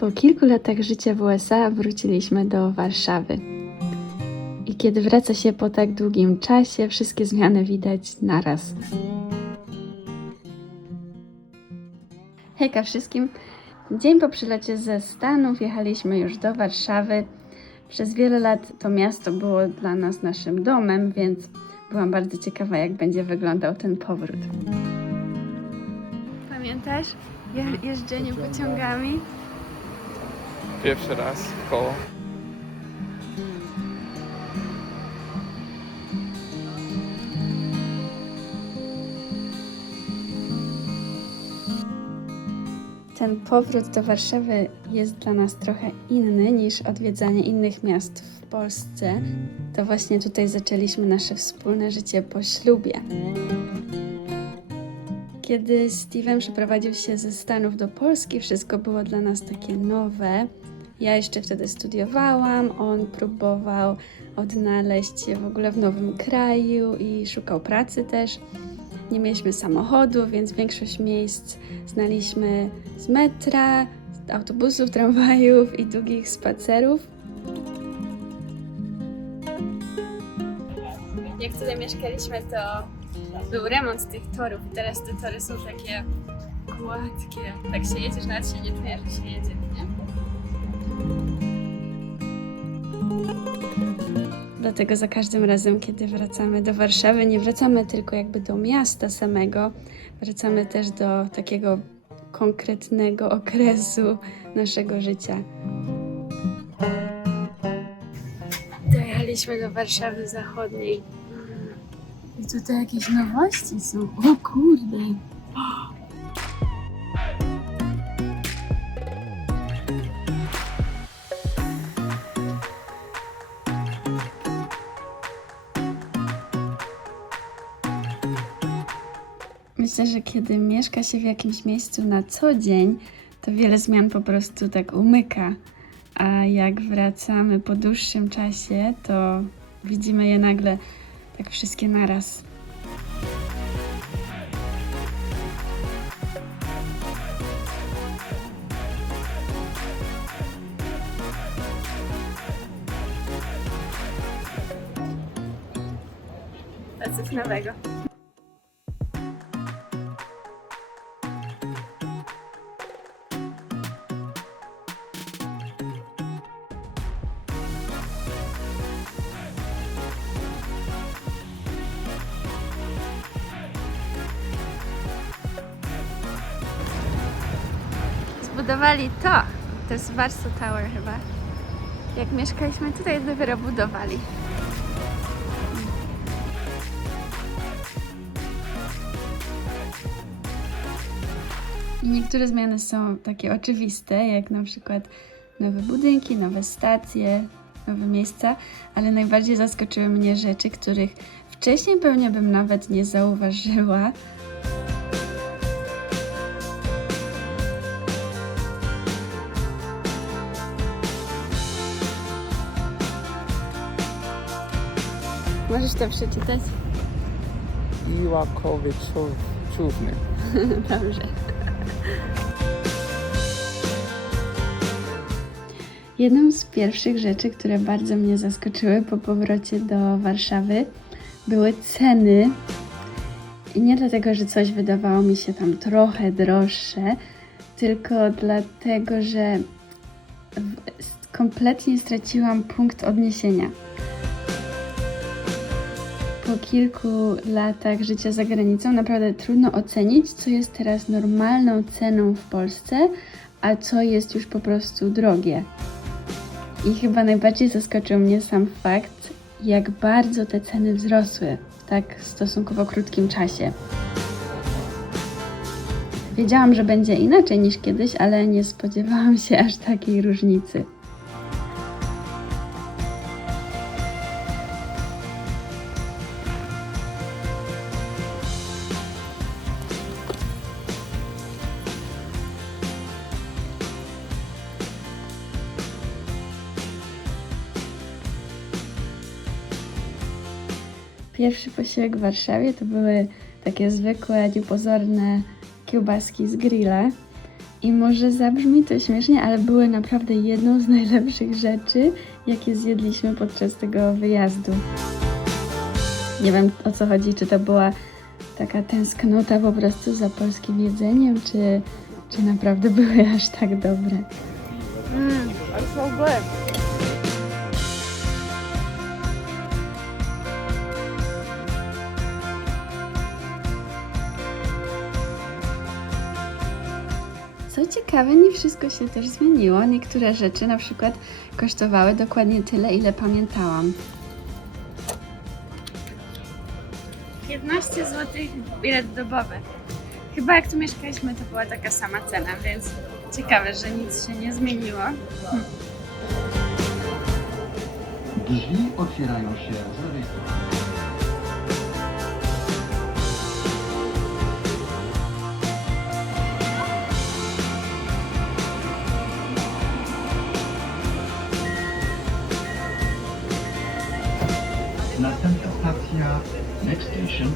Po kilku latach życia w USA wróciliśmy do Warszawy. I kiedy wraca się po tak długim czasie, wszystkie zmiany widać naraz. Hejka wszystkim! Dzień po przylocie ze Stanów jechaliśmy już do Warszawy. Przez wiele lat to miasto było dla nas naszym domem, więc byłam bardzo ciekawa, jak będzie wyglądał ten powrót. Pamiętasz jeżdżenie pociągami? Pierwszy raz w koło. Ten powrót do Warszawy jest dla nas trochę inny niż odwiedzanie innych miast w Polsce. To właśnie tutaj zaczęliśmy nasze wspólne życie po ślubie. Kiedy Steven przeprowadził się ze Stanów do Polski, wszystko było dla nas takie nowe. Ja jeszcze wtedy studiowałam, on próbował odnaleźć się w ogóle w nowym kraju i szukał pracy też. Nie mieliśmy samochodu, więc większość miejsc znaliśmy z metra, z autobusów, tramwajów i długich spacerów. Jak tutaj mieszkaliśmy, to był remont tych torów i teraz te tory są takie gładkie. Tak się jedziesz, nawet się nie czujesz, że się jedzie, nie? Dlatego za każdym razem, kiedy wracamy do Warszawy, nie wracamy tylko jakby do miasta samego, wracamy też do takiego konkretnego okresu naszego życia. Dojechaliśmy do Warszawy Zachodniej. I tutaj jakieś nowości są. O kurde! Myślę, że kiedy mieszka się w jakimś miejscu na co dzień, to wiele zmian po prostu tak umyka. A jak wracamy po dłuższym czasie, to widzimy je nagle tak wszystkie naraz. To coś nowego. Zbudowali to. To jest Warsaw Tower chyba. Jak mieszkaliśmy tutaj, dopiero budowali. I niektóre zmiany są takie oczywiste, jak na przykład nowe budynki, nowe stacje, nowe miejsca, ale najbardziej zaskoczyły mnie rzeczy, których wcześniej pewnie bym nawet nie zauważyła. Możesz to przeczytać? Iłakowy czówny. Dobrze. Jedną z pierwszych rzeczy, które bardzo mnie zaskoczyły po powrocie do Warszawy, były ceny. I nie dlatego, że coś wydawało mi się tam trochę droższe, tylko dlatego, że kompletnie straciłam punkt odniesienia. Po kilku latach życia za granicą naprawdę trudno ocenić, co jest teraz normalną ceną w Polsce, a co jest już po prostu drogie. I chyba najbardziej zaskoczył mnie sam fakt, jak bardzo te ceny wzrosły w tak stosunkowo krótkim czasie. Wiedziałam, że będzie inaczej niż kiedyś, ale nie spodziewałam się aż takiej różnicy. Pierwszy posiłek w Warszawie to były takie zwykłe, niepozorne kiełbaski z grilla. I może zabrzmi to śmiesznie, ale były naprawdę jedną z najlepszych rzeczy, jakie zjedliśmy podczas tego wyjazdu. Nie wiem, o co chodzi, czy to była taka tęsknota po prostu za polskim jedzeniem, czy naprawdę były aż tak dobre. I'm so glad. Co ciekawe, nie wszystko się też zmieniło. Niektóre rzeczy na przykład kosztowały dokładnie tyle, ile pamiętałam. 15 zł bilet dobowy. Chyba jak tu mieszkaliśmy, to była taka sama cena, więc ciekawe, że nic się nie zmieniło. Drzwi otwierają się z lewej strony. Następna stacja Next Station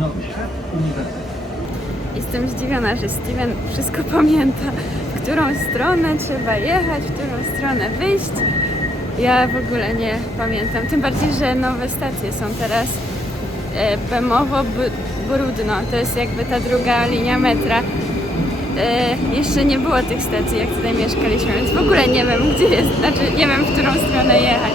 Nowy Świat Uniwersytet. Jestem zdziwiona, że Steven wszystko pamięta, w którą stronę trzeba jechać, w którą stronę wyjść. Ja w ogóle nie pamiętam, tym bardziej, że nowe stacje są teraz Bemowo-Brudno, to jest jakby ta druga linia metra. Jeszcze nie było tych stacji, jak tutaj mieszkaliśmy, więc w ogóle nie wiem, gdzie jest, znaczy nie wiem, w którą stronę jechać.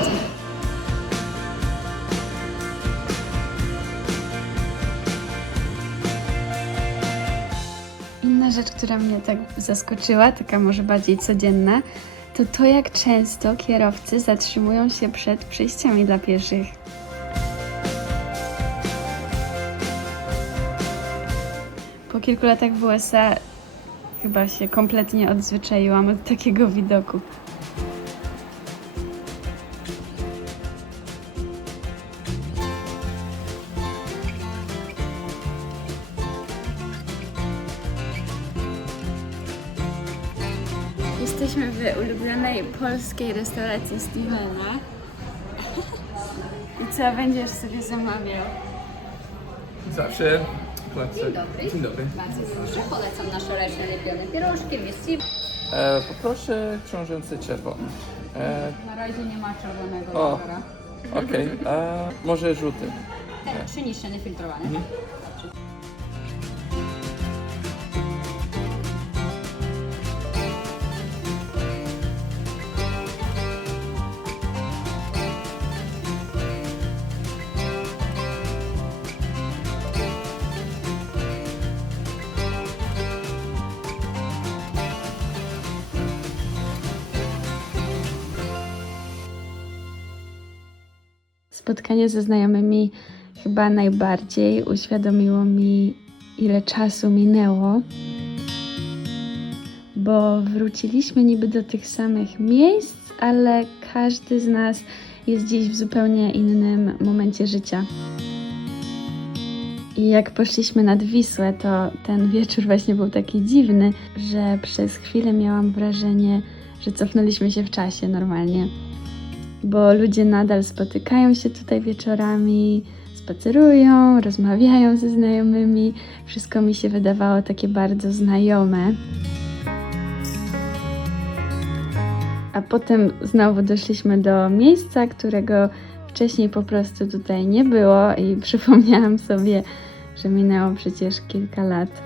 Inna rzecz, która mnie tak zaskoczyła, taka może bardziej codzienna, to jak często kierowcy zatrzymują się przed przejściami dla pieszych. Po kilku latach w USA chyba się kompletnie odzwyczaiłam od takiego widoku. Jesteśmy w ulubionej polskiej restauracji Stevena. I co będziesz sobie zamawiał? Zawsze klatce. Dzień dobry. Bardzo proszę, polecam nasze leśne lepione pierożki, misji. Poproszę krążący czerwony. Na razie nie ma czerwonego O. kolora. Okej, a może żółty. Te 3 niższe niefiltrowane. Spotkanie ze znajomymi chyba najbardziej uświadomiło mi, ile czasu minęło, bo wróciliśmy niby do tych samych miejsc, ale każdy z nas jest dziś w zupełnie innym momencie życia. I jak poszliśmy nad Wisłę, to ten wieczór właśnie był taki dziwny, że przez chwilę miałam wrażenie, że cofnęliśmy się w czasie normalnie. Bo ludzie nadal spotykają się tutaj wieczorami, spacerują, rozmawiają ze znajomymi. Wszystko mi się wydawało takie bardzo znajome. A potem znowu doszliśmy do miejsca, którego wcześniej po prostu tutaj nie było i przypomniałam sobie, że minęło przecież kilka lat.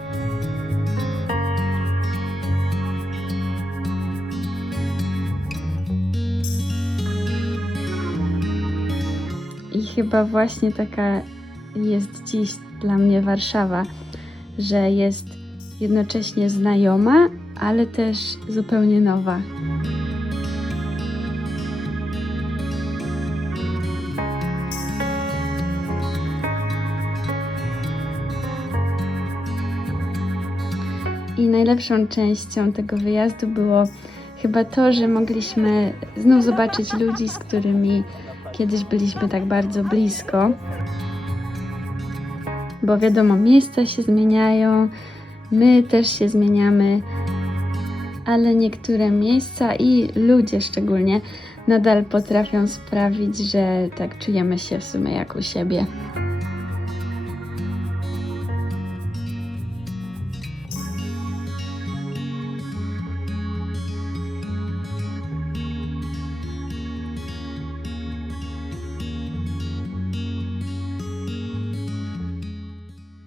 I chyba właśnie taka jest dziś dla mnie Warszawa, że jest jednocześnie znajoma, ale też zupełnie nowa. I najlepszą częścią tego wyjazdu było chyba to, że mogliśmy znów zobaczyć ludzi, z którymi kiedyś byliśmy tak bardzo blisko. Bo wiadomo, miejsca się zmieniają, my też się zmieniamy, ale niektóre miejsca i ludzie szczególnie nadal potrafią sprawić, że tak czujemy się w sumie jak u siebie.